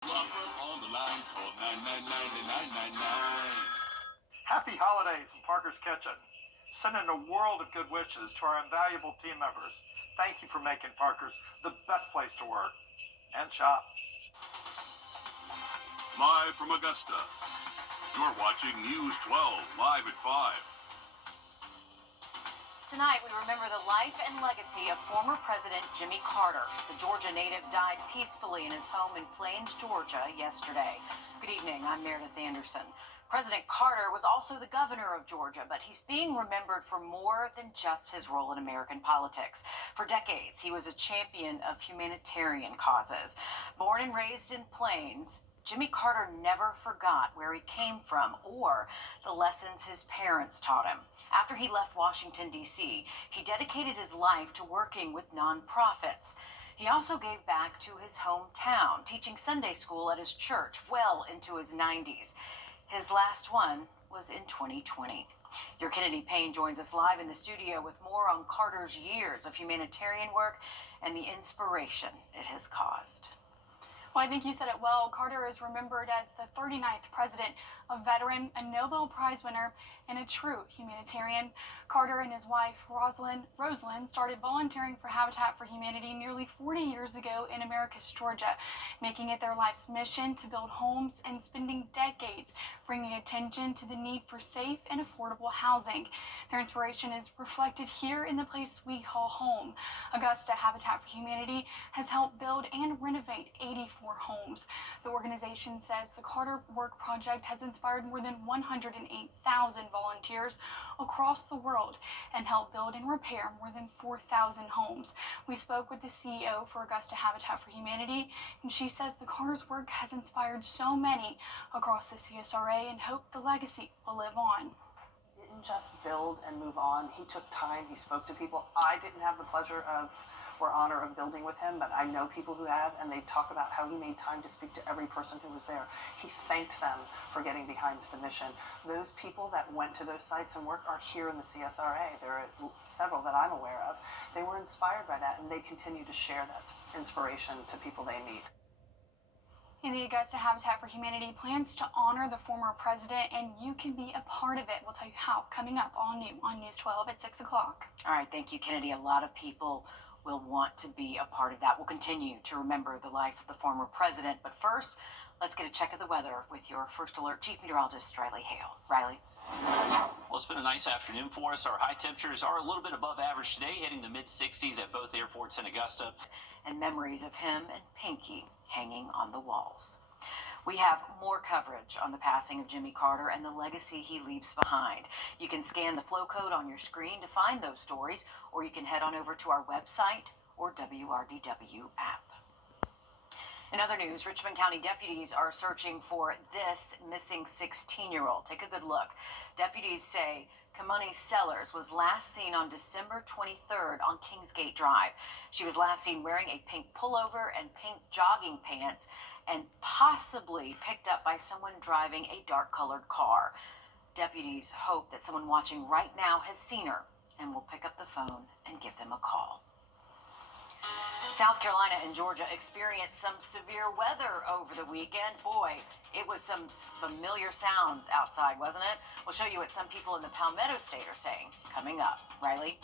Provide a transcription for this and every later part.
On the line, call 999. Happy holidays from Parker's Kitchen. Sending a world of good wishes to our invaluable team members. Thank you for making Parker's the best place to work and shop. Live from Augusta, you're watching News 12, live at 5. Tonight, we remember the life and legacy of former President Jimmy Carter. The Georgia native died peacefully in his home in Plains, Georgia, yesterday. Good evening, I'm Meredith Anderson. President Carter was also the governor of Georgia, but he's being remembered for more than just his role in American politics. For decades, he was a champion of humanitarian causes. Born and raised in Plains, Jimmy Carter never forgot where he came from or the lessons his parents taught him. After he left Washington, D.C., he dedicated his life to working with nonprofits. He also gave back to his hometown, teaching Sunday school at his church well into his 90s. His last one was in 2020. Your Kennedy Payne joins us live in the studio with more on Carter's years of humanitarian work and the inspiration it has caused. Well, I think you said it well. Carter is remembered as the 39th president, a veteran, a Nobel Prize winner, and a true humanitarian. Carter and his wife, Rosalind, started volunteering for Habitat for Humanity nearly 40 years ago in Americus, Georgia, making it their life's mission to build homes and spending decades bringing attention to the need for safe and affordable housing. Their inspiration is reflected here in the place we call home. Augusta Habitat for Humanity has helped build and renovate 84 homes. The organization says the Carter Work Project has inspired more than 108,000 volunteers across the world and helped build and repair more than 4,000 homes. We spoke with the CEO for Augusta Habitat for Humanity, and she says the Carter's work has inspired so many across the CSRA and hope the legacy will live on. Didn't just build and move on. He took time. He spoke to people. I didn't have the pleasure of or honor of building with him, but I know people who have, and they talk about how he made time to speak to every person who was there. He thanked them for getting behind the mission. Those people that went to those sites and work are here in the CSRA. There are several that I'm aware of. They were inspired by that, and they continue to share that inspiration to people they meet. And the Augusta Habitat for Humanity plans to honor the former president, and you can be a part of it. We'll tell you how coming up all new on News 12 at 6 o'clock. All right, thank you, Kennedy. A lot of people will want to be a part of that. We'll continue to remember the life of the former president. But first, let's get a check of the weather with your First Alert Chief Meteorologist, Riley Hale. Riley? Well, it's been a nice afternoon for us. Our high temperatures are a little bit above average today, hitting the mid-60s at both airports in Augusta. And memories of him and Pinky hanging on the walls. We have more coverage on the passing of Jimmy Carter and the legacy he leaves behind. You can scan the flow code on your screen to find those stories, or you can head on over to our website or WRDW app. In other news, Richmond County deputies are searching for this missing 16-year-old. Take a good look. Deputies say Kamani Sellers was last seen on December 23rd on Kingsgate Drive. She was last seen wearing a pink pullover and pink jogging pants and possibly picked up by someone driving a dark-colored car. Deputies hope that someone watching right now has seen her and will pick up the phone and give them a call. South Carolina and Georgia experienced some severe weather over the weekend. Boy, it was some familiar sounds outside, wasn't it? We'll show you what some people in the Palmetto State are saying coming up. Riley?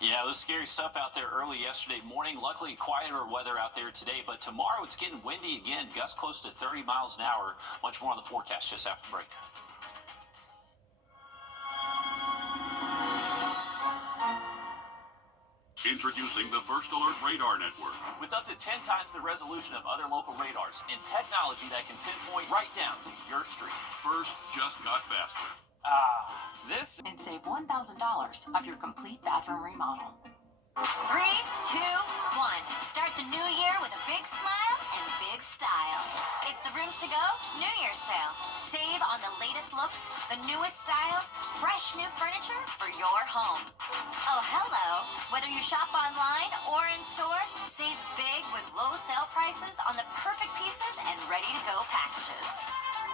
Yeah, it was scary stuff out there early yesterday morning. Luckily, quieter weather out there today, but tomorrow it's getting windy again. Gusts close to 30 miles an hour. Much more on the forecast just after break. Introducing the First Alert Radar Network. With up to 10 times the resolution of other local radars and technology that can pinpoint right down to your street. First just got faster. This and save $1,000 off your complete bathroom remodel. 3, 2, 1. Start the new year with a big smile and big style. It's the Rooms to Go New Year's sale. Save on the latest looks, the newest styles, fresh new furniture for your home. Oh, hello. Whether you shop online or in store, save big with low sale prices on the perfect pieces and ready-to-go packages.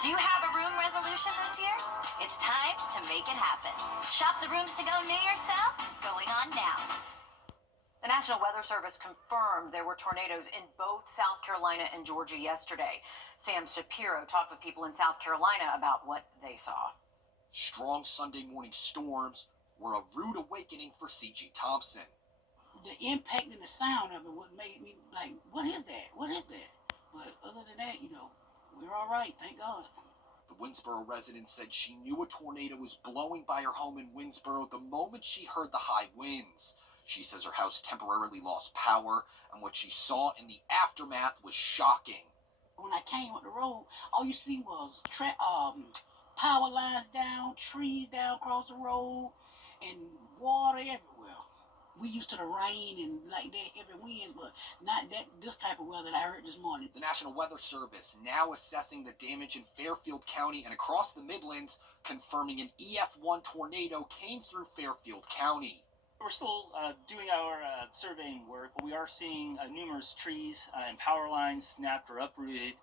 Do you have a room resolution this year? It's time to make it happen. Shop the Rooms to Go New Year's sale going on now. The National Weather Service confirmed there were tornadoes in both South Carolina and Georgia yesterday. Sam Shapiro talked with people in South Carolina about what they saw. Strong Sunday morning storms were a rude awakening for C.G. Thompson. The impact and the sound of it what made me like, what is that? What is that? But other than that, we're all right, thank God. The Winsboro resident said she knew a tornado was blowing by her home in Winsboro the moment she heard the high winds. She says her house temporarily lost power, and what she saw in the aftermath was shocking. When I came up the road, all you see was power lines down, trees down across the road, and water everywhere. We used to the rain and like that heavy winds, but not this type of weather that I heard this morning. The National Weather Service now assessing the damage in Fairfield County and across the Midlands, confirming an EF1 tornado came through Fairfield County. We're still doing our surveying work, but we are seeing numerous trees and power lines snapped or uprooted,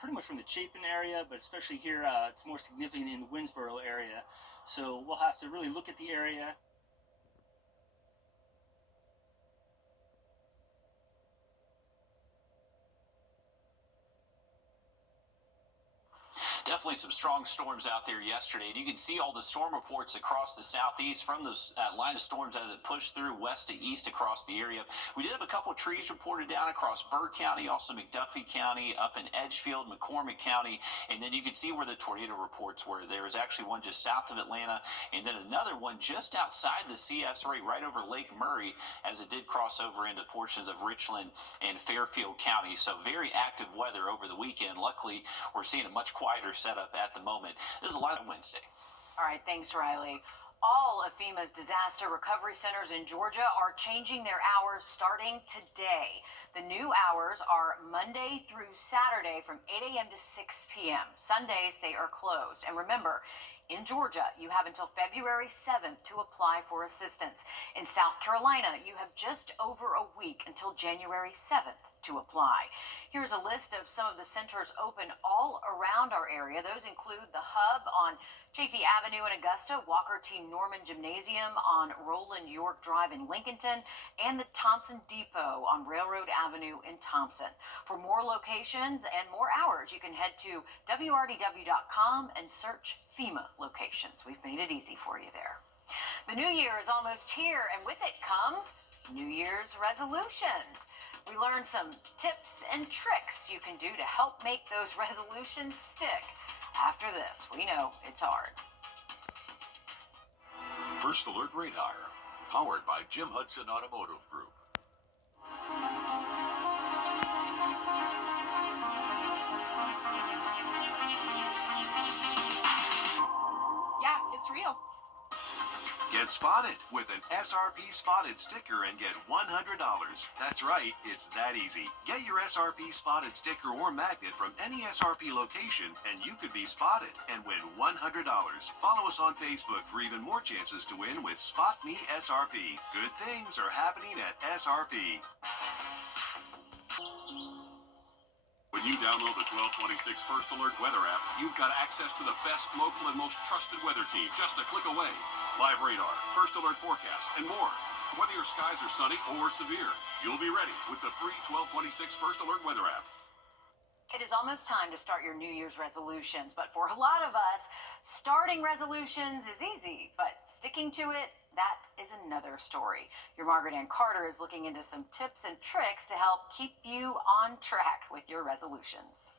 pretty much from the Chapin area, but especially here, it's more significant in the Winsboro area. So we'll have to really look at the area. Definitely some strong storms out there yesterday. And you can see all the storm reports across the southeast from those line of storms as it pushed through west to east across the area. We did have a couple of trees reported down across Burke County, also McDuffie County, up in Edgefield, McCormick County. And then you can see where the tornado reports were. There was actually one just south of Atlanta, and then another one just outside the CSRA, right over Lake Murray, as it did cross over into portions of Richland and Fairfield County. So very active weather over the weekend. Luckily, we're seeing a much quieter setup at the moment. This is a lot on Wednesday. All right, thanks, Riley. All of FEMA's disaster recovery centers in Georgia are changing their hours starting today. The new hours are Monday through Saturday from 8 a.m. to 6 p.m. Sundays, they are closed. And remember, in Georgia, you have until February 7th to apply for assistance. In South Carolina, you have just over a week until January 7th to apply. Here's a list of some of the centers open all around our area. Those include the Hub on Chaffee Avenue in Augusta, Walker T. Norman Gymnasium on Roland York Drive in Lincolnton, and the Thompson Depot on Railroad Avenue in Thompson. For more locations and more hours, you can head to wrdw.com and search FEMA locations. We've made it easy for you there. The new year is almost here, and with it comes New Year's resolutions. We learned some tips and tricks you can do to help make those resolutions stick. After this, we know it's hard. First Alert Radar, powered by Jim Hudson Automotive Group. Yeah, it's real. Get spotted with an SRP Spotted sticker and get $100. That's right, it's that easy. Get your SRP Spotted sticker or magnet from any SRP location and you could be spotted and win $100. Follow us on Facebook for even more chances to win with Spot Me SRP. Good things are happening at SRP. When you download the 1226 First Alert Weather app, you've got access to the best local and most trusted weather team just a click away. Live radar, First Alert forecast, and more. Whether your skies are sunny or severe, you'll be ready with the free 1226 First Alert Weather app. It is almost time to start your New Year's resolutions, but for a lot of us, starting resolutions is easy, but sticking to it, that is another story. Your Margaret Ann Carter is looking into some tips and tricks to help keep you on track with your resolutions.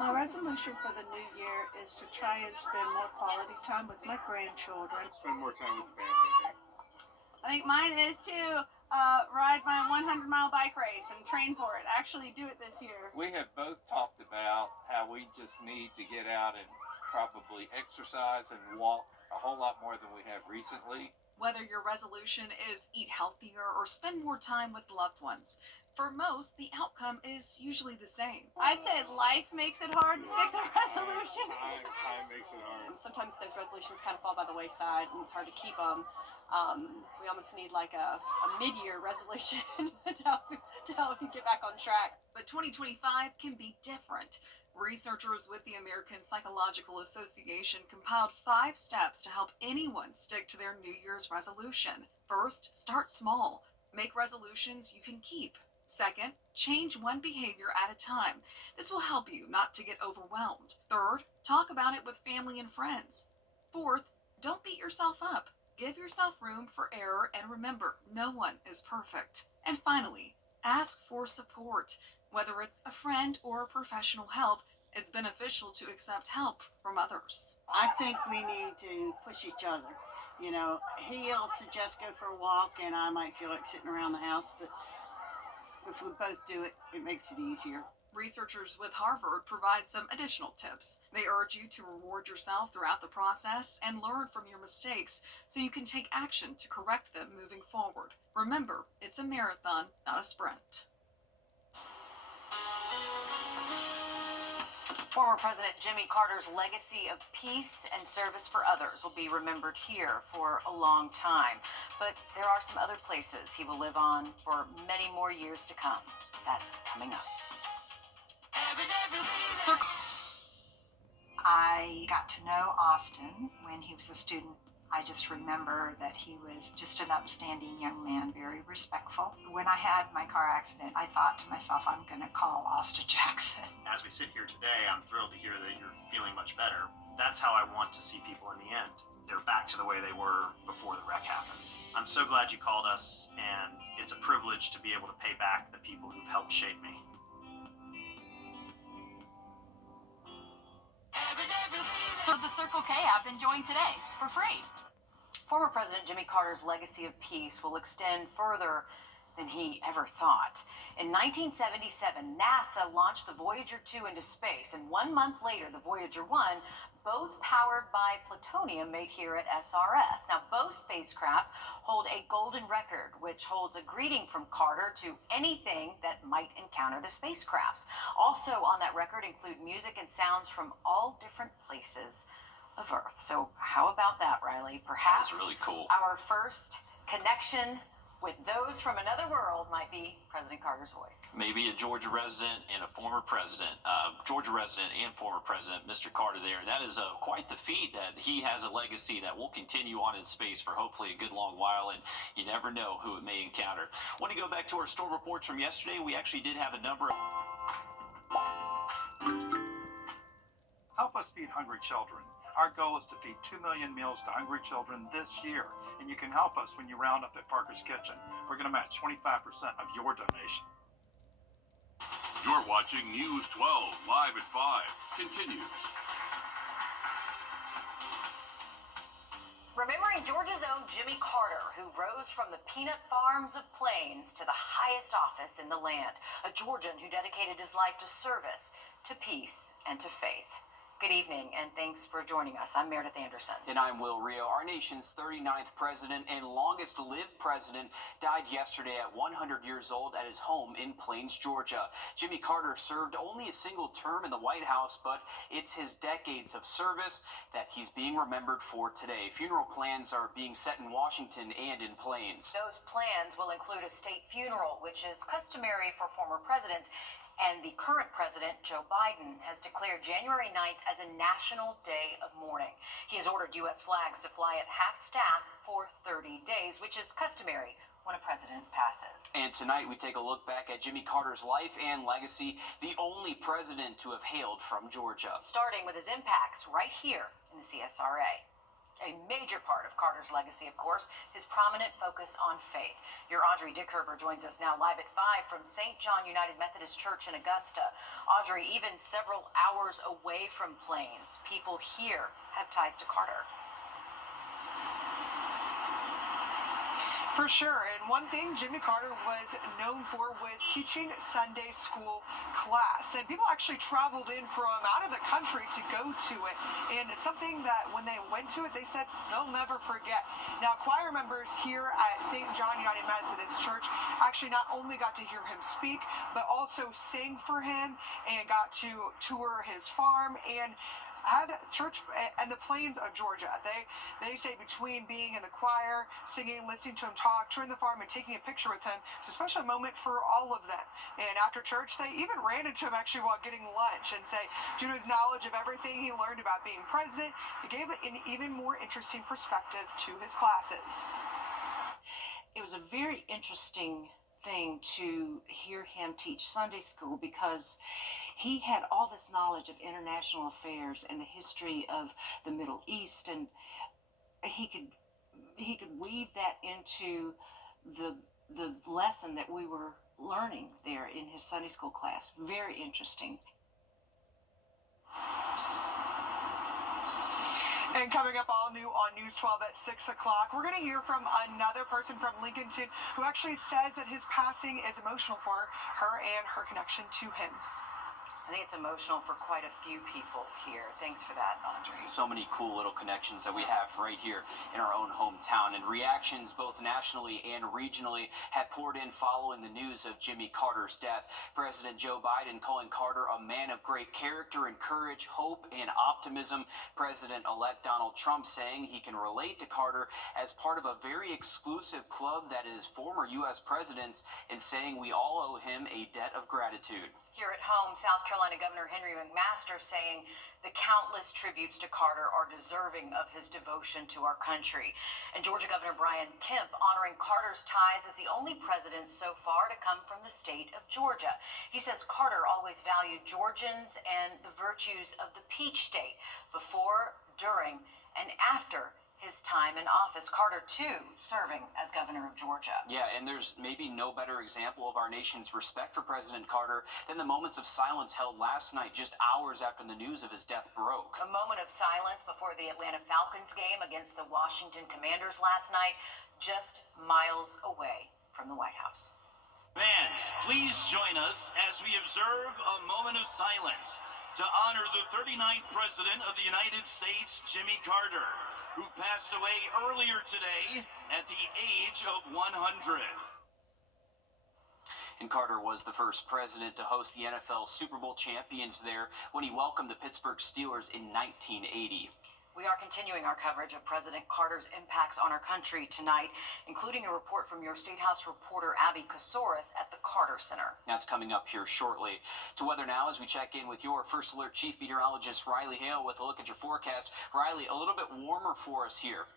My resolution for the new year is to try and spend more quality time with my grandchildren. Spend more time with the family. I think mine is to ride my 100-mile bike race and train for it. Actually do it this year. We have both talked about how we just need to get out and probably exercise and walk a whole lot more than we have recently. Whether your resolution is eat healthier or spend more time with loved ones, for most, the outcome is usually the same. I'd say life makes it hard to stick to resolutions. Time makes it hard. Sometimes those resolutions kind of fall by the wayside and it's hard to keep them. We almost need like a mid-year resolution to help you get back on track. But 2025 can be different. Researchers with the American Psychological Association compiled 5 steps to help anyone stick to their New Year's resolution. First, start small. Make resolutions you can keep. Second, change one behavior at a time. This will help you not to get overwhelmed. Third, talk about it with family and friends. Fourth, don't beat yourself up. Give yourself room for error and remember, no one is perfect. And finally, ask for support. Whether it's a friend or professional help, it's beneficial to accept help from others. I think we need to push each other. You know, he'll suggest go for a walk, and I might feel like sitting around the house, but if we both do it, it makes it easier. Researchers with Harvard provide some additional tips. They urge you to reward yourself throughout the process and learn from your mistakes so you can take action to correct them moving forward. Remember, it's a marathon, not a sprint. Former President Jimmy Carter's legacy of peace and service for others will be remembered here for a long time. But there are some other places he will live on for many more years to come. That's coming up. I got to know Austin when he was a student. I just remember that he was just an upstanding young man, very respectful. When I had my car accident, I thought to myself, I'm going to call Austin Jackson. As we sit here today, I'm thrilled to hear that you're feeling much better. That's how I want to see people in the end. They're back to the way they were before the wreck happened. I'm so glad you called us, and it's a privilege to be able to pay back the people who've helped shape me. So the Circle K app and join today for free. Former President Jimmy Carter's legacy of peace will extend further than he ever thought. In 1977, NASA launched the Voyager 2 into space, and 1 month later, the Voyager 1, both powered by plutonium made here at SRS. Now, both spacecrafts hold a golden record, which holds a greeting from Carter to anything that might encounter the spacecrafts. Also on that record include music and sounds from all different places of Earth. So how about that, Riley? Perhaps That's really cool. Our first connection with those from another world might be President Carter's voice. Maybe a Georgia resident and a former president, Georgia resident and former president, Mr. Carter there. That is quite the feat that he has a legacy that will continue on in space for hopefully a good long while, and you never know who it may encounter. Want to go back to our storm reports from yesterday? We actually did have a number of... Help us feed hungry children. Our goal is to feed 2 million meals to hungry children this year, and you can help us when you round up at Parker's Kitchen. We're going to match 25% of your donation. You're watching News 12 live at 5. Continues. Remembering Georgia's own Jimmy Carter, who rose from the peanut farms of Plains to the highest office in the land, a Georgian who dedicated his life to service, to peace, and to faith. Good evening, and thanks for joining us. I'm Meredith Anderson. And I'm Will Rio. Our nation's 39th president and longest-lived president died yesterday at 100 years old at his home in Plains, Georgia. Jimmy Carter served only a single term in the White House, but it's his decades of service that he's being remembered for today. Funeral plans are being set in Washington and in Plains. Those plans will include a state funeral, which is customary for former presidents. And the current president, Joe Biden, has declared January 9th as a national day of mourning. He has ordered U.S. flags to fly at half-staff for 30 days, which is customary when a president passes. And tonight we take a look back at Jimmy Carter's life and legacy, the only president to have hailed from Georgia. Starting with his impacts right here in the CSRA. A major part of Carter's legacy, of course, his prominent focus on faith. Your Audrey Dickerber joins us now live at 5 from St. John United Methodist Church in Augusta. Audrey, even several hours away from Plains, people here have ties to Carter. For sure, and one thing Jimmy Carter was known for was teaching Sunday school class, and people actually traveled in from out of the country to go to it, and it's something that when they went to it, they said they'll never forget. Now, choir members here at St. John United Methodist Church actually not only got to hear him speak, but also sing for him and got to tour his farm and had church and the Plains of Georgia. They say between being in the choir, singing, listening to him talk, touring the farm, and taking a picture with him, it's a special moment for all of them. And after church, they even ran into him actually while getting lunch and say, due to his knowledge of everything he learned about being president, it gave an even more interesting perspective to his classes. it was a very interesting thing to hear him teach Sunday school because he had all this knowledge of international affairs and the history of the Middle East, and he could weave that into the lesson that we were learning there in his Sunday school class. Very interesting. And coming up all new on News 12 at 6 o'clock, we're going to hear from another person from Lincolnton who actually says that his passing is emotional for her and her connection to him. I think it's emotional for quite a few people here. Thanks for that, Andre. So many cool little connections that we have right here in our own hometown, and reactions both nationally and regionally have poured in following the news of Jimmy Carter's death. President Joe Biden calling Carter a man of great character and courage, hope, and optimism. President-elect Donald Trump saying he can relate to Carter as part of a very exclusive club that is former U.S. presidents, and saying we all owe him a debt of gratitude. Here at home, South Carolina Governor Henry McMaster saying the countless tributes to Carter are deserving of his devotion to our country. And Georgia Governor Brian Kemp honoring Carter's ties as the only president so far to come from the state of Georgia. He says Carter always valued Georgians and the virtues of the Peach State before, during, and after his time in office. Carter, too, serving as governor of Georgia. Yeah, and there's maybe no better example of our nation's respect for President Carter than the moments of silence held last night, just hours after the news of his death broke. A moment of silence before the Atlanta Falcons game against the Washington Commanders last night, just miles away from the White House. Fans, please join us as we observe a moment of silence to honor the 39th President of the United States, Jimmy Carter, who passed away earlier today at the age of 100. And Carter was the first president to host the NFL Super Bowl champions there when he welcomed the Pittsburgh Steelers in 1980. We are continuing our coverage of President Carter's impacts on our country tonight, including a report from your State House reporter Abby Kosoris at the Carter Center. That's coming up here shortly. To weather now as we check in with your First Alert Chief Meteorologist Riley Hale with a look at your forecast. Riley, a little bit warmer for us here.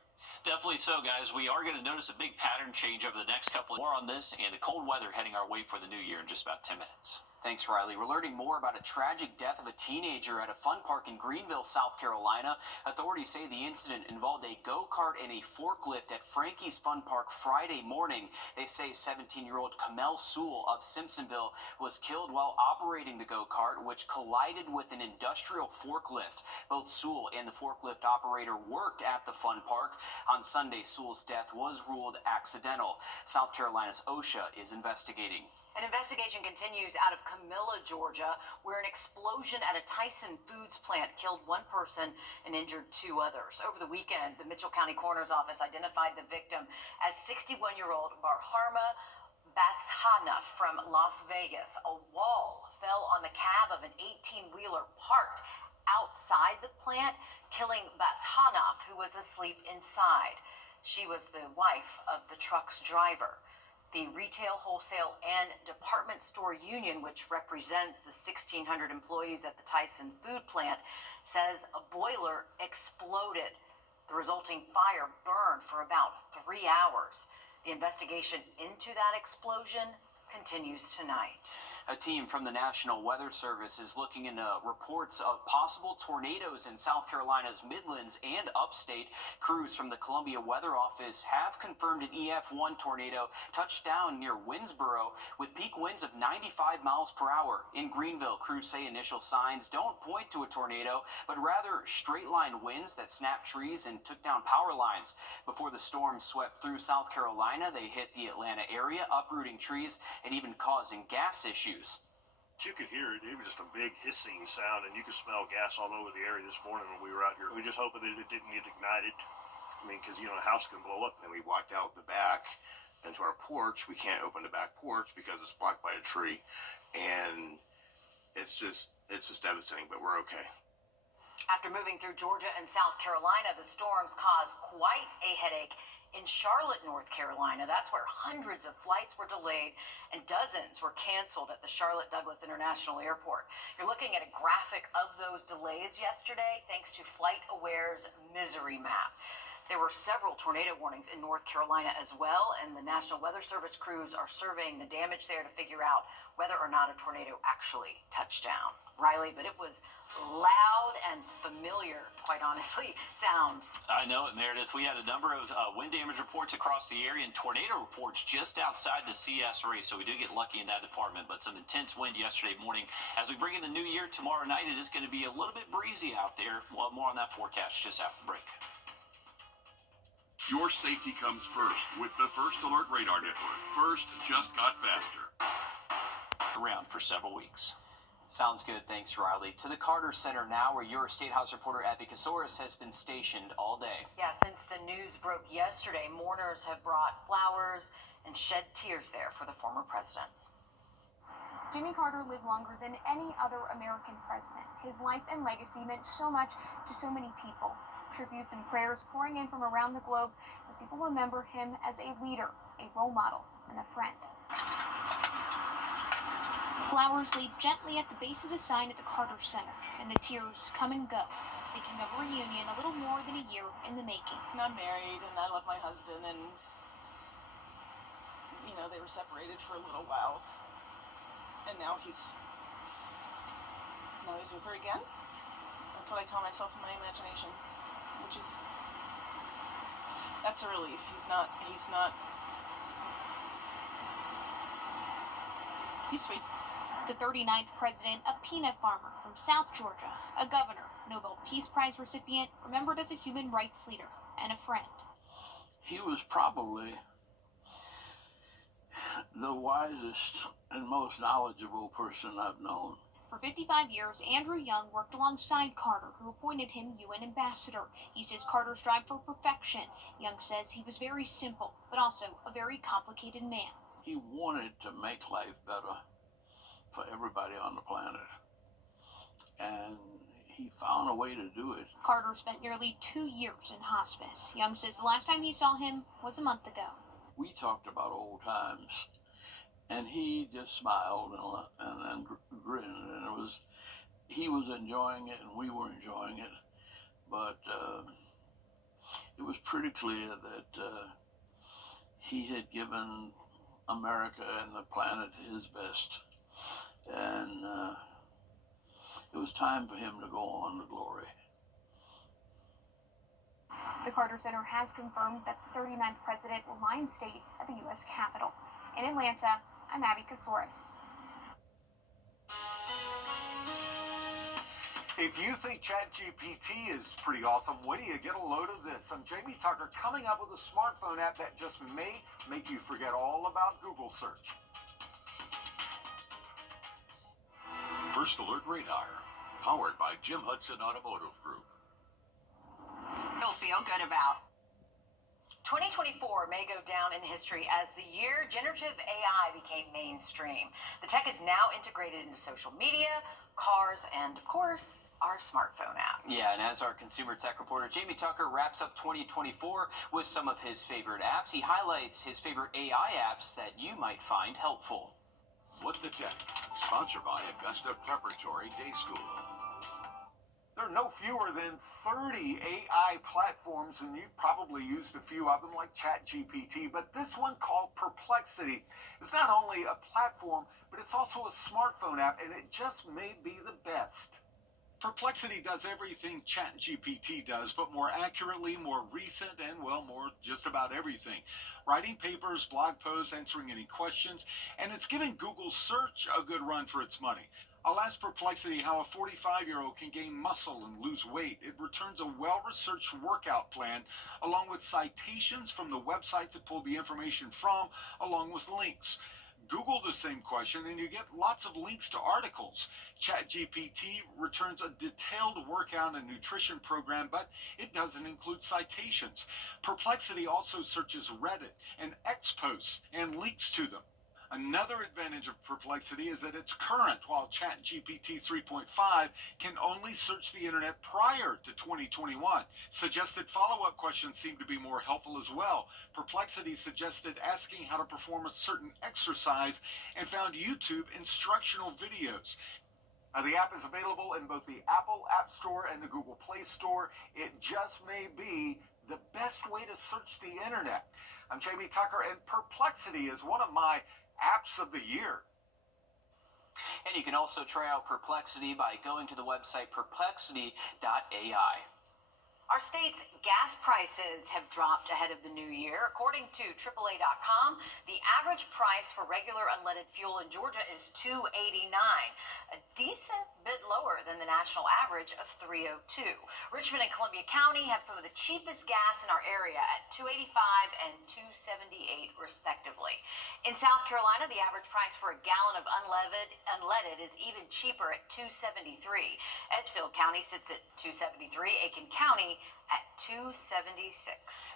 Definitely so, guys. We are going to notice a big pattern change over the next couple. More on this and the cold weather heading our way for the new year in just about 10 minutes. Thanks, Riley. We're learning more about a tragic death of a teenager at a fun park in Greenville, South Carolina. Authorities say the incident involved a go-kart and a forklift at Frankie's Fun Park Friday morning. They say 17-year-old Kamel Sewell of Simpsonville was killed while operating the go-kart, which collided with an industrial forklift. Both Sewell and the forklift operator worked at the fun park. On Sunday, Sewell's death was ruled accidental. South Carolina's OSHA is investigating. An investigation continues out of Camilla, Georgia, where an explosion at a Tyson Foods plant killed one person and injured two others. Over the weekend, the Mitchell County Coroner's Office identified the victim as 61-year-old Barharma Batshana from Las Vegas. A wall fell on the cab of an 18-wheeler parked outside the plant, killing Batshana, who was asleep inside. She was the wife of the truck's driver. The Retail, Wholesale, and Department Store Union, which represents the 1,600 employees at the Tyson food plant, says a boiler exploded. The resulting fire burned for about 3 hours. The investigation into that explosion continues tonight. A team from the National Weather Service is looking into reports of possible tornadoes in South Carolina's Midlands and upstate. Crews from the Columbia Weather Office have confirmed an EF1 tornado touched down near Winnsboro with peak winds of 95 miles per hour. In Greenville, crews say initial signs don't point to a tornado, but rather straight-line winds that snapped trees and took down power lines. Before the storm swept through South Carolina, they hit the Atlanta area, uprooting trees and even causing gas issues. You could hear it. It was just a big hissing sound, and you could smell gas all over the area this morning when we were out here. We just hoping that it didn't get ignited. I mean, because, you know, a house can blow up. Then we walked out the back into our porch. We can't open the back porch because it's blocked by a tree. And it's just devastating, but we're okay. After moving through Georgia and South Carolina, the storms caused quite a headache in Charlotte, North Carolina. That's where hundreds of flights were delayed and dozens were canceled at the Charlotte Douglas International Airport. You're looking at a graphic of those delays yesterday thanks to FlightAware's misery map. There were several tornado warnings in North Carolina as well, and the National Weather Service crews are surveying the damage there to figure out whether or not a tornado actually touched down. Riley, but it was loud and familiar, quite honestly, sounds. I know it, Meredith. We had a number of wind damage reports across the area and tornado reports just outside the CS race, so we did get lucky in that department, but some intense wind yesterday morning. As we bring in the new year tomorrow night, it is going to be a little bit breezy out there. We'll have more on that forecast just after the break. Your safety comes first with the First Alert Radar Network. First just got faster. Around for several weeks. Sounds good. Thanks, Riley. To the Carter Center now, where your State House reporter Abby Kasoris has been stationed all day. Yeah, since the news broke yesterday, mourners have brought flowers and shed tears there for the former president. Jimmy Carter lived longer than any other American president. His life and legacy meant so much to so many people. Tributes and prayers pouring in from around the globe as people remember him as a leader, a role model, and a friend. Flowers laid gently at the base of the sign at the Carter Center, and the tears come and go, thinking of a reunion a little more than a year in the making. I'm married, and I love my husband, and, you know, they were separated for a little while, and now he's with her again. That's what I tell myself in my imagination, which is, that's a relief. He's sweet. The 39th president, a peanut farmer from South Georgia, a governor, Nobel Peace Prize recipient, remembered as a human rights leader and a friend. He was probably the wisest and most knowledgeable person I've known. For 55 years, Andrew Young worked alongside Carter, who appointed him UN ambassador. He says Carter strived for perfection. Young says he was very simple, but also a very complicated man. He wanted to make life better for everybody on the planet, and he found a way to do it. Carter spent nearly 2 years in hospice. Young says the last time he saw him was a month ago. We talked about old times, and he just smiled and grinned, and he was enjoying it, and we were enjoying it. But it was pretty clear that he had given America and the planet his best. And it was time for him to go on to glory. The Carter Center has confirmed that the 39th president will lie in state at the U.S. Capitol. In Atlanta, I'm Abby Kasoris. If you think ChatGPT is pretty awesome, wait till you get a load of this. I'm Jamie Tucker, coming up with a smartphone app that just may make you forget all about Google search. First Alert Radar, powered by Jim Hudson Automotive Group. You'll feel good about. 2024 may go down in history as the year generative AI became mainstream. The tech is now integrated into social media, cars, and of course, our smartphone app. Yeah, and as our consumer tech reporter Jamie Tucker wraps up 2024 with some of his favorite apps, he highlights his favorite AI apps that you might find helpful. What the Tech, sponsored by Augusta Preparatory Day School. There are no fewer than 30 AI platforms, and you've probably used a few of them like ChatGPT, but this one called Perplexity is not only a platform, but it's also a smartphone app, and it just may be the best. Perplexity does everything ChatGPT does, but more accurately, more recent, and, well, more just about everything. Writing papers, blog posts, answering any questions, and it's giving Google search a good run for its money. I'll ask Perplexity how a 45-year-old can gain muscle and lose weight. It returns a well-researched workout plan, along with citations from the websites it pulled the information from, along with links. Google the same question and you get lots of links to articles. ChatGPT returns a detailed workout and nutrition program, but it doesn't include citations. Perplexity also searches Reddit and X posts and links to them. Another advantage of Perplexity is that it's current, while ChatGPT 3.5 can only search the internet prior to 2021. Suggested follow-up questions seem to be more helpful as well. Perplexity suggested asking how to perform a certain exercise and found YouTube instructional videos. Now, the app is available in both the Apple App Store and the Google Play Store. It just may be the best way to search the internet. I'm JB Tucker, and Perplexity is one of my apps of the year. And you can also try out Perplexity by going to the website perplexity.ai. Our state's gas prices have dropped ahead of the new year. According to AAA.com, the average price for regular unleaded fuel in Georgia is $2.89, a decent bit lower than the national average of $3.02. Richmond and Columbia County have some of the cheapest gas in our area at $2.85 and $2.78 respectively. In South Carolina, the average price for a gallon of unleaded is even cheaper at $2.73. Edgefield County sits at $2.73. Aiken County at $2.76.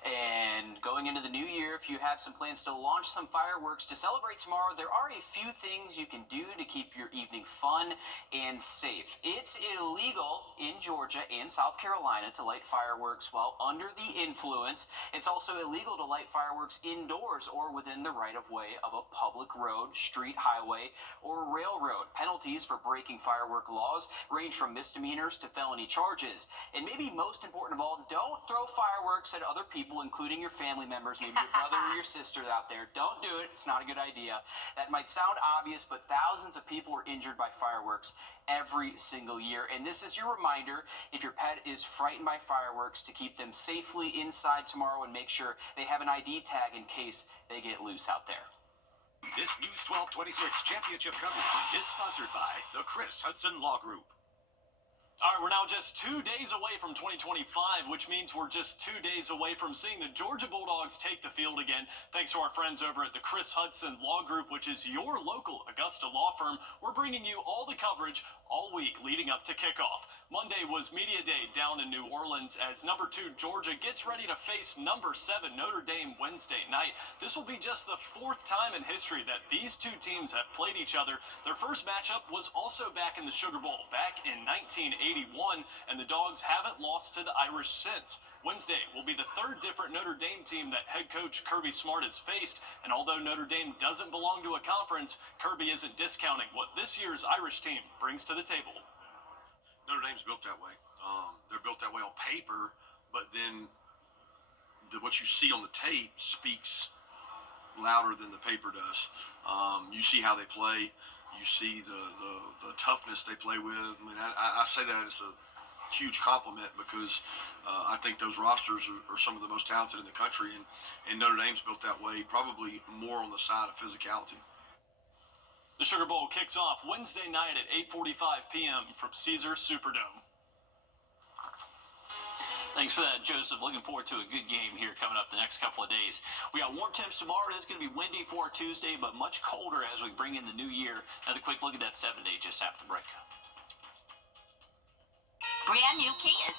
And going into the new year, if you have some plans to launch some fireworks to celebrate tomorrow, there are a few things you can do to keep your evening fun and safe. It's illegal in Georgia and South Carolina to light fireworks while under the influence. It's also illegal to light fireworks indoors or within the right-of-way of a public road, street, highway, or railroad. Penalties for breaking firework laws range from misdemeanors to felony charges. And maybe most important of all, don't throw fireworks at other people, including your family members, maybe your brother or your sister out there. Don't do it. It's not a good idea. That might sound obvious, but thousands of people are injured by fireworks every single year. And this is your reminder, if your pet is frightened by fireworks, to keep them safely inside tomorrow and make sure they have an ID tag in case they get loose out there. This News 1226 championship coverage is sponsored by the Chris Hudson Law Group. All right, we're now just 2 days away from 2025, which means we're just 2 days away from seeing the Georgia Bulldogs take the field again. Thanks to our friends over at the Chris Hudson Law Group, which is your local Augusta law firm. We're bringing you all the coverage all week leading up to kickoff. Monday was Media Day down in New Orleans as number 2 Georgia gets ready to face number 7 Notre Dame Wednesday night. This will be just the 4th time in history that these two teams have played each other. Their first matchup was also back in the Sugar Bowl back in 1981, and the Dogs haven't lost to the Irish since. Wednesday will be the 3rd different Notre Dame team that head coach Kirby Smart has faced, and although Notre Dame doesn't belong to a conference, Kirby isn't discounting what this year's Irish team brings to the table. Notre Dame's built that way. They're built that way on paper, but then what you see on the tape speaks louder than the paper does. You see how they play. You see the toughness they play with. I mean, I say that as a huge compliment because I think those rosters are some of the most talented in the country, and Notre Dame's built that way, probably more on the side of physicality. The Sugar Bowl kicks off Wednesday night at 8:45 p.m. from Caesars Superdome. Thanks for that, Joseph. Looking forward to a good game here coming up the next couple of days. We got warm temps tomorrow. It's going to be windy for Tuesday, but much colder as we bring in the new year. Another quick look at that 7-day just after the break. Brand new Kias.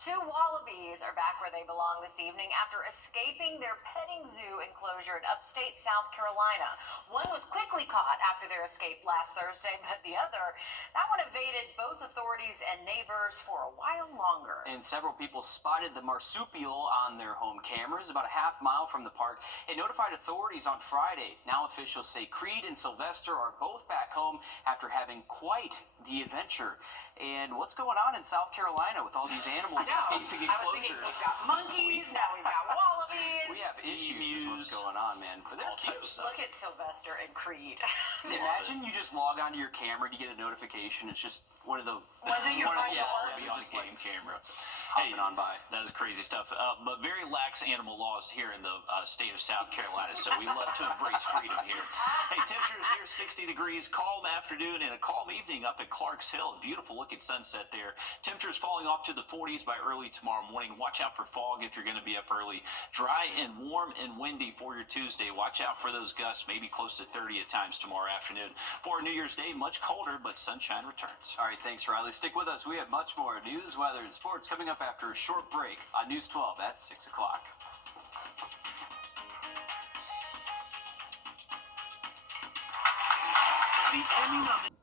2 wallabies are back where they belong this evening after escaping their petting zoo enclosure in upstate South Carolina. One was quickly caught after their escape last Thursday, but the other, that one evaded both authorities and neighbors for a while longer. And several people spotted the marsupial on their home cameras about a half mile from the park. It notified authorities on Friday. Now officials say Creed and Sylvester are both back home after having quite the adventure. And what's going on in South Carolina with all these animals escaping enclosures? We've got monkeys, now we've got wallabies. We have issues is what's going on, man. But they're cute. Look at Sylvester and Creed. Imagine you just log onto your camera and you get a notification. It's just one of the ones that you're be on game camera. Hey, on by. That is crazy stuff. But very lax animal laws here in the state of South Carolina, so we love to embrace freedom here. Hey, temperatures near 60 degrees, calm afternoon and a calm evening up at Clarks Hill. Beautiful looking sunset there. Temperatures falling off to the 40s by early tomorrow morning. Watch out for fog if you're going to be up early. Dry and warm and windy for your Tuesday. Watch out for those gusts, maybe close to 30 at times tomorrow afternoon. For New Year's Day, much colder, but sunshine returns. All right, thanks, Riley. Stick with us. We have much more news, weather, and sports coming up after a short break on News 12 at 6 o'clock. The Emmy nominated.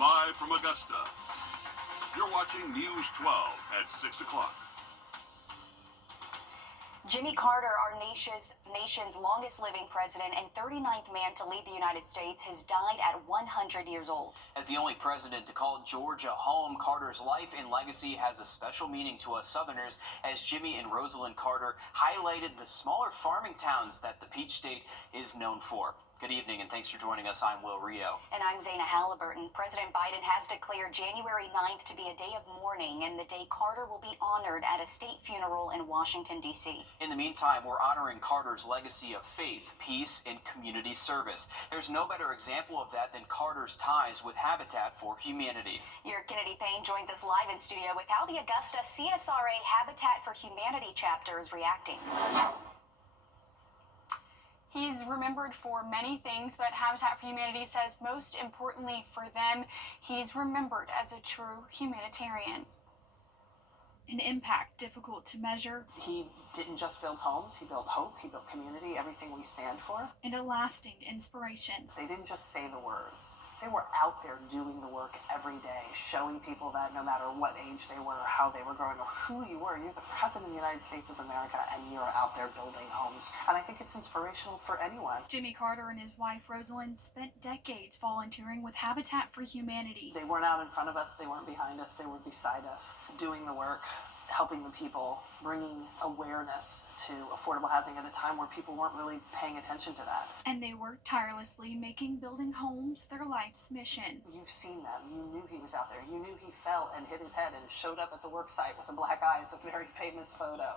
Live from Augusta, You're watching News 12 at 6 o'clock. Jimmy Carter, our nation's longest living president and 39th man to lead the United States, has died at 100 years old. As the only president to call Georgia home, Carter's life and legacy has a special meaning to us Southerners, as Jimmy and Rosalind Carter highlighted the smaller farming towns that the Peach State is known for. Good evening, and thanks for joining us. I'm Wrdw. And I'm Zaina Halliburton. President Biden has declared January 9th to be a day of mourning, and the day Carter will be honored at a state funeral in Washington, D.C. In the meantime, we're honoring Carter's legacy of faith, peace, and community service. There's no better example of that than Carter's ties with Habitat for Humanity. Your Kennedy Payne joins us live in studio with how the Augusta CSRA Habitat for Humanity chapter is reacting. He's remembered for many things, but Habitat for Humanity says most importantly for them, he's remembered as a true humanitarian. An impact difficult to measure. He didn't just build homes, he built hope, he built community, everything we stand for. And a lasting inspiration. They didn't just say the words. They were out there doing the work every day, showing people that no matter what age they were, or how they were growing, or who you were, you're the president of the United States of America, and you're out there building homes. And I think it's inspirational for anyone. Jimmy Carter and his wife Rosalind spent decades volunteering with Habitat for Humanity. They weren't out in front of us, they weren't behind us, they were beside us, doing the work, helping the people, bringing awareness to affordable housing at a time where people weren't really paying attention to that. And they worked tirelessly, making building homes their life's mission. You've seen them. You knew he was out there. You knew he fell and hit his head and showed up at the work site with a black eye. It's a very famous photo.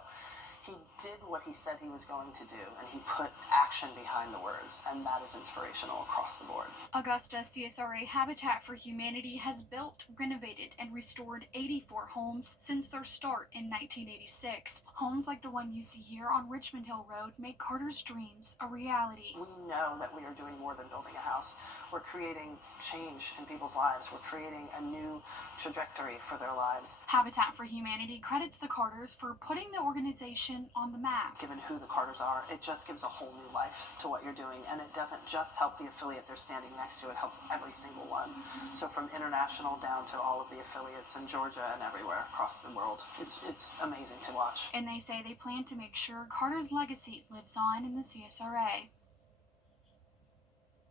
He did what he said he was going to do, and he put action behind the words, and that is inspirational across the board. Augusta CSRA Habitat for Humanity has built, renovated, and restored 84 homes since their start in 1986. Homes like the one you see here on Richmond Hill Road make Carter's dreams a reality. We know that we are doing more than building a house. We're creating change in people's lives. We're creating a new trajectory for their lives. Habitat for Humanity credits the Carters for putting the organization on the map. Given who the Carters are, it just gives a whole new life to what you're doing, and it doesn't just help the affiliate they're standing next to, it helps every single one. So from international down to all of the affiliates in Georgia and everywhere across the world. It's amazing to watch. And they say they plan to make sure Carter's legacy lives on in the CSRA.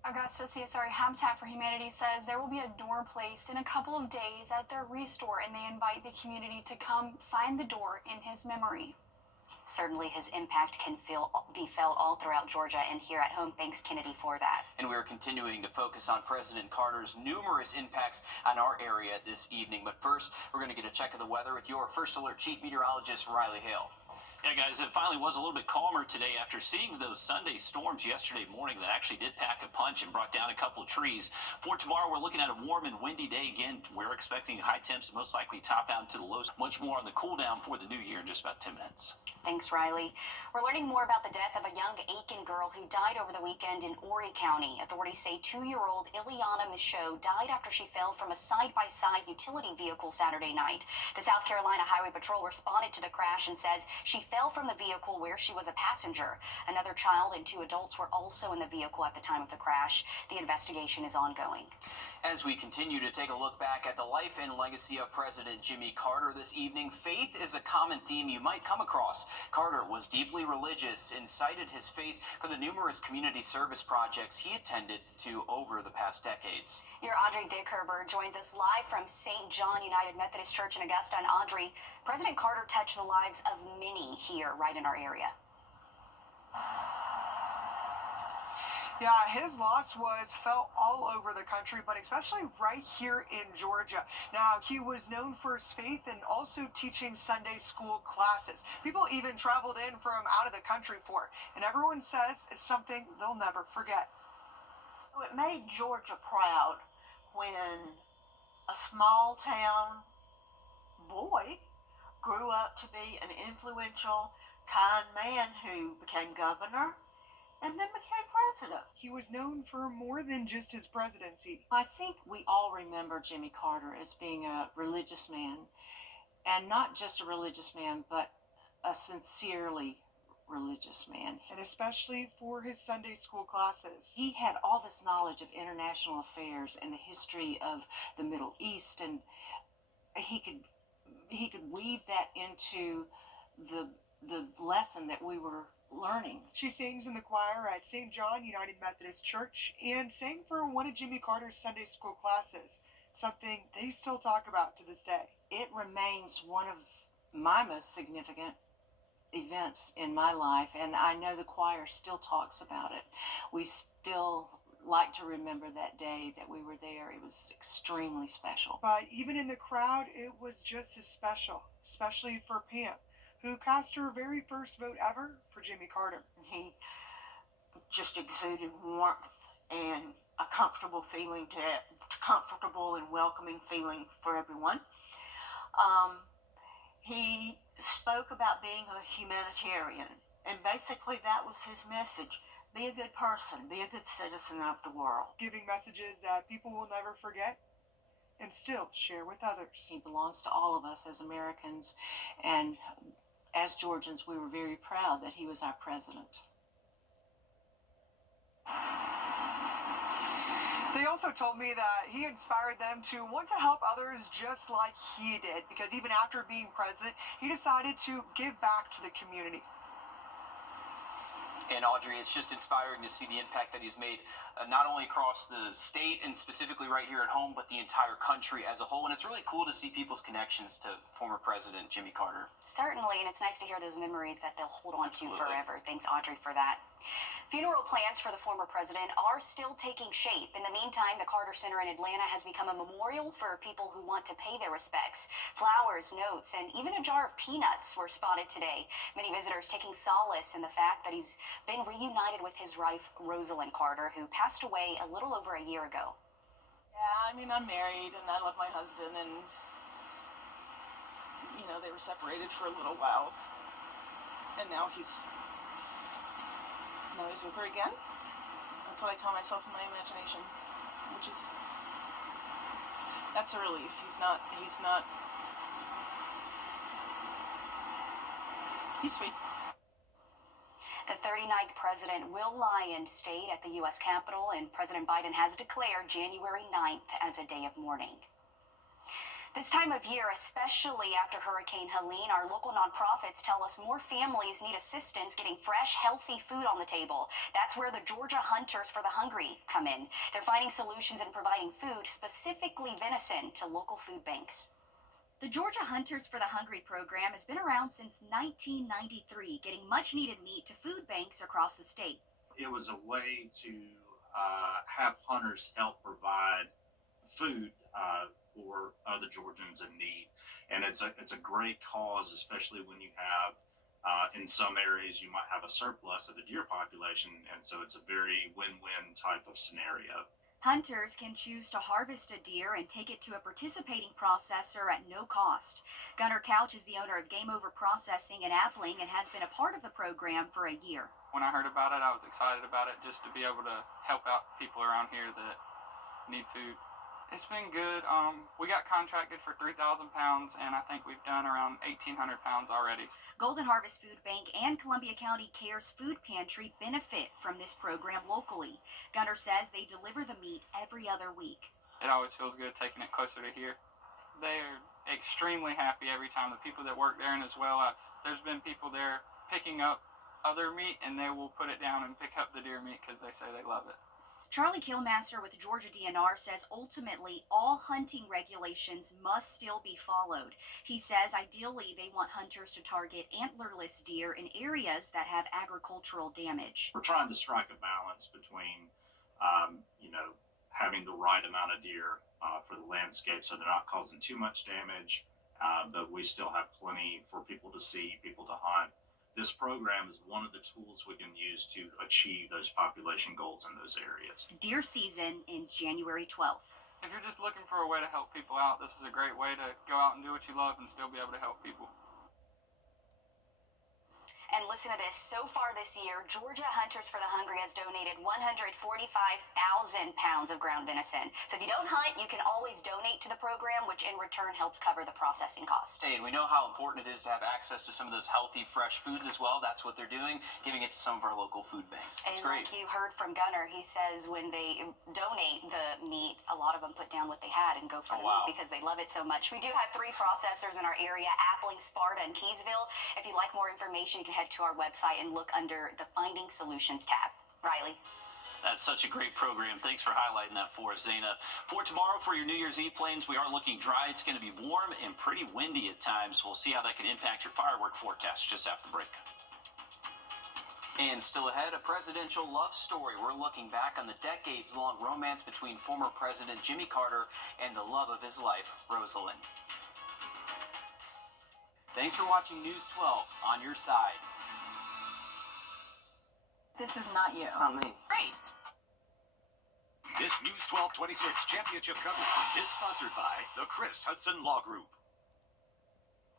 Augusta CSRA Habitat for Humanity says there will be a door placed in a couple of days at their restore, and they invite the community to come sign the door in his memory. Certainly his impact can be felt all throughout Georgia and here at home. Thanks, Kennedy, for that. And we are continuing to focus on President Carter's numerous impacts on our area this evening. But first, we're going to get a check of the weather with your First Alert Chief Meteorologist, Riley Hale. Yeah, guys, it finally was a little bit calmer today after seeing those Sunday storms yesterday morning that actually did pack a punch and brought down a couple of trees. For tomorrow, we're looking at a warm and windy day again. We're expecting high temps to most likely top out to the lows. Much more on the cool down for the new year in just about 10 minutes. Thanks, Riley. We're learning more about the death of a young Aiken girl who died over the weekend in Horry County. Authorities say 2-year-old Ileana Michaud died after she fell from a side-by-side utility vehicle Saturday night. The South Carolina Highway Patrol responded to the crash and says she fell from the vehicle where she was a passenger. Another child and 2 adults were also in the vehicle at the time of the crash. The investigation is ongoing. As we continue to take a look back at the life and legacy of President Jimmy Carter this evening, faith is a common theme you might come across. Carter was deeply religious and cited his faith for the numerous community service projects he attended to over the past decades. Your Audrey Dickherber joins us live from St. John United Methodist Church in Augusta. And Audrey, President Carter touched the lives of many here right in our area. Yeah, his loss was felt all over the country, but especially right here in Georgia. Now, he was known for his faith and also teaching Sunday school classes. People even traveled in from out of the country for it, and everyone says it's something they'll never forget. It made Georgia proud when a small town boy grew up to be an influential, kind man who became governor and then became president. He was known for more than just his presidency. I think we all remember Jimmy Carter as being a religious man, and not just a religious man, but a sincerely religious man. And especially for his Sunday school classes. He had all this knowledge of international affairs and the history of the Middle East, and he could weave that into the lesson that we were learning. She sings in the choir at St. John United Methodist Church and sang for one of Jimmy Carter's Sunday school classes, something they still talk about to this day. It remains one of my most significant events in my life, and I know the choir still talks about it. We still like to remember that day that we were there. It was extremely special. But even in the crowd, it was just as special, especially for Pam, who cast her very first vote ever for Jimmy Carter. He just exuded warmth and a comfortable feeling, comfortable and welcoming feeling for everyone. He spoke about being a humanitarian, and basically that was his message. Be a good person, be a good citizen of the world. Giving messages that people will never forget and still share with others. He belongs to all of us as Americans, and as Georgians, we were very proud that he was our president. They also told me that he inspired them to want to help others just like he did, because even after being president, he decided to give back to the community. And Audrey, it's just inspiring to see the impact that he's made, not only across the state and specifically right here at home, but the entire country as a whole. And it's really cool to see people's connections to former President Jimmy Carter. Certainly, and it's nice to hear those memories that they'll hold on to forever. Thanks, Audrey, for that. Funeral plans for the former president are still taking shape. In the meantime, the Carter Center in Atlanta has become a memorial for people who want to pay their respects. Flowers, notes, and even a jar of peanuts were spotted today. Many visitors taking solace in the fact that he's been reunited with his wife, Rosalind Carter, who passed away a little over a year ago. Yeah, I mean, I'm married and I love my husband, and, you know, they were separated for a little while. And now he's with her again. That's what I tell myself in my imagination, which is, that's a relief. He's sweet. The 39th president will lie in state at the U.S. Capitol, and President Biden has declared January 9th as a day of mourning. This time of year, especially after Hurricane Helene, our local nonprofits tell us more families need assistance getting fresh, healthy food on the table. That's where the Georgia Hunters for the Hungry come in. They're finding solutions and providing food, specifically venison, to local food banks. The Georgia Hunters for the Hungry program has been around since 1993, getting much-needed meat to food banks across the state. It was a way to have hunters help provide food for other Georgians in need, and it's a great cause, especially when you have in some areas you might have a surplus of the deer population, and so it's a very win-win type of scenario. Hunters can choose to harvest a deer and take it to a participating processor at no cost. Gunnar Couch is the owner of Game Over Processing in Appling and has been a part of the program for a year. When I heard about it, I was excited about it, just to be able to help out people around here that need food. It's been good. We got contracted for 3,000 pounds, and I think we've done around 1,800 pounds already. Golden Harvest Food Bank and Columbia County Cares Food Pantry benefit from this program locally. Gunnar says they deliver the meat every other week. It always feels good taking it closer to here. They're extremely happy every time. The people that work there, and as well, there's been people there picking up other meat, and they will put it down and pick up the deer meat because they say they love it. Charlie Kilmaster with Georgia DNR says ultimately all hunting regulations must still be followed. He says ideally they want hunters to target antlerless deer in areas that have agricultural damage. We're trying to strike a balance between, having the right amount of deer for the landscape so they're not causing too much damage, but we still have plenty for people to see, people to hunt. This program is one of the tools we can use to achieve those population goals in those areas. Deer season ends January 12th. If you're just looking for a way to help people out, this is a great way to go out and do what you love and still be able to help people. And listen to this. So far this year, Georgia Hunters for the Hungry has donated 145,000 pounds of ground venison. So if you don't hunt, you can always donate to the program, which in return helps cover the processing cost. Hey, and we know how important it is to have access to some of those healthy, fresh foods as well. That's what they're doing, giving it to some of our local food banks. It's And great. like you heard from Gunner, he says when they donate the meat, a lot of them put down what they had and go for the meat because they love it so much. We do have 3 processors in our area, Appling, Sparta, and Keysville. If you'd like more information, you can head to our website and look under the Finding Solutions tab. Riley. That's such a great program. Thanks for highlighting that for us, Zaina. For tomorrow, for your New Year's Eve plans, we are looking dry. It's going to be warm and pretty windy at times. We'll see how that can impact your firework forecast just after the break. And still ahead, a presidential love story. We're looking back on the decades-long romance between former President Jimmy Carter and the love of his life, Rosalind. Thanks for watching News 12 on your side. This is not you. It's not me. Great. This News 1226 championship coverage is sponsored by the Chris Hudson Law Group.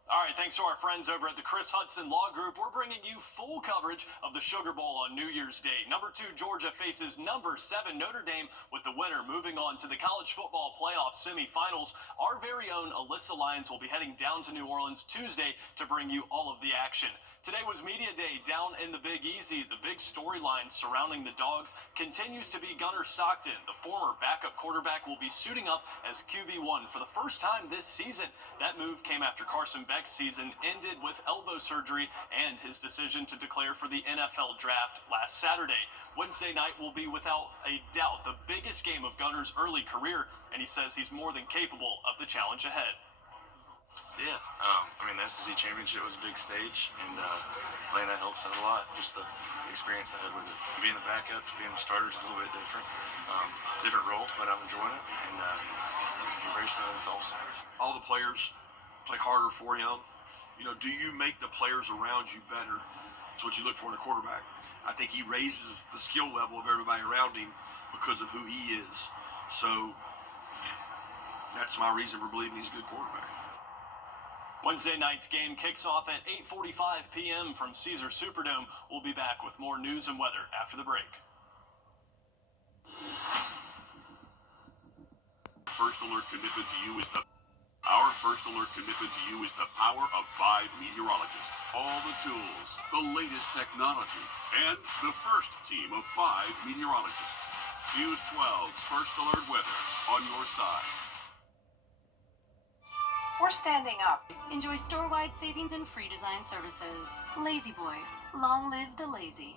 All right, thanks to our friends over at the Chris Hudson Law Group, we're bringing you full coverage of the Sugar Bowl on New Year's Day. Number 2 Georgia faces number 7 Notre Dame, with the winner moving on to the college football playoff semifinals. Our very own Alyssa Lyons will be heading down to New Orleans Tuesday to bring you all of the action. Today was Media Day down in the Big Easy. The big storyline surrounding the Dogs continues to be Gunner Stockton. The former backup quarterback will be suiting up as QB1 for the first time this season. That move came after Carson Beck's season ended with elbow surgery and his decision to declare for the NFL draft last Saturday. Wednesday night will be without a doubt the biggest game of Gunner's early career, and he says he's more than capable of the challenge ahead. Yeah, I mean, the SEC Championship was a big stage, and playing that helps out a lot. Just the experience I had with it. Being the backup to being the starter is a little bit different. Different role, but I'm enjoying it, and embracing it as also. All the players play harder for him. You know, do you make the players around you better? That's what you look for in a quarterback. I think he raises the skill level of everybody around him because of who he is. So that's my reason for believing he's a good quarterback. Wednesday night's game kicks off at 8:45 p.m. from Caesars Superdome. We'll be back with more news and weather after the break. First Alert commitment to you is Our First Alert commitment to you is the power of 5 meteorologists. All the tools, the latest technology, and the first team of 5 meteorologists. News 12's First Alert weather on your side. We're standing up. Enjoy store-wide savings and free design services. Lazy Boy. Long live the lazy.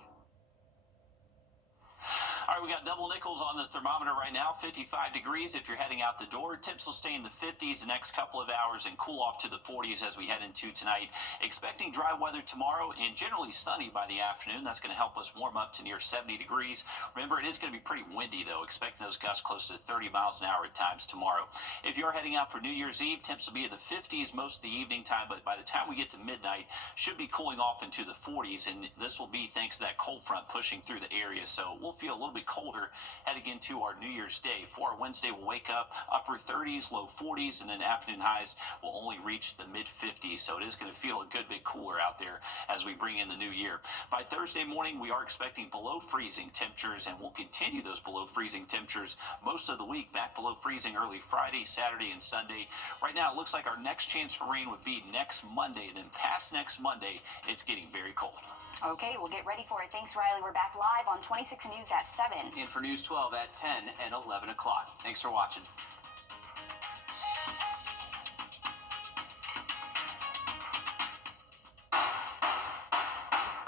All right, we got double nickels on the thermometer right now, 55 degrees if you're heading out the door. Temps will stay in the 50s the next couple of hours and cool off to the 40s as we head into tonight. Expecting dry weather tomorrow and generally sunny by the afternoon. That's going to help us warm up to near 70 degrees. Remember, it is going to be pretty windy, though. Expecting those gusts close to 30 miles an hour at times tomorrow. If you're heading out for New Year's Eve, temps will be in the 50s most of the evening time, but by the time we get to midnight, should be cooling off into the 40s, and this will be thanks to that cold front pushing through the area, so we'll feel a little bit colder heading into our New Year's Day. For our Wednesday, we'll wake up upper 30s, low 40s, and then afternoon highs will only reach the mid 50s. So it is going to feel a good bit cooler out there as we bring in the new year. By Thursday morning, we are expecting below freezing temperatures, and we'll continue those below freezing temperatures most of the week. Back below freezing early Friday, Saturday, and Sunday. Right now, it looks like our next chance for rain would be next Monday. Then past next Monday, it's getting very cold. Okay, we'll get ready for it. Thanks, Riley. We're back live on 26 News at 7. And for News 12 at 10 and 11 o'clock. Thanks for watching.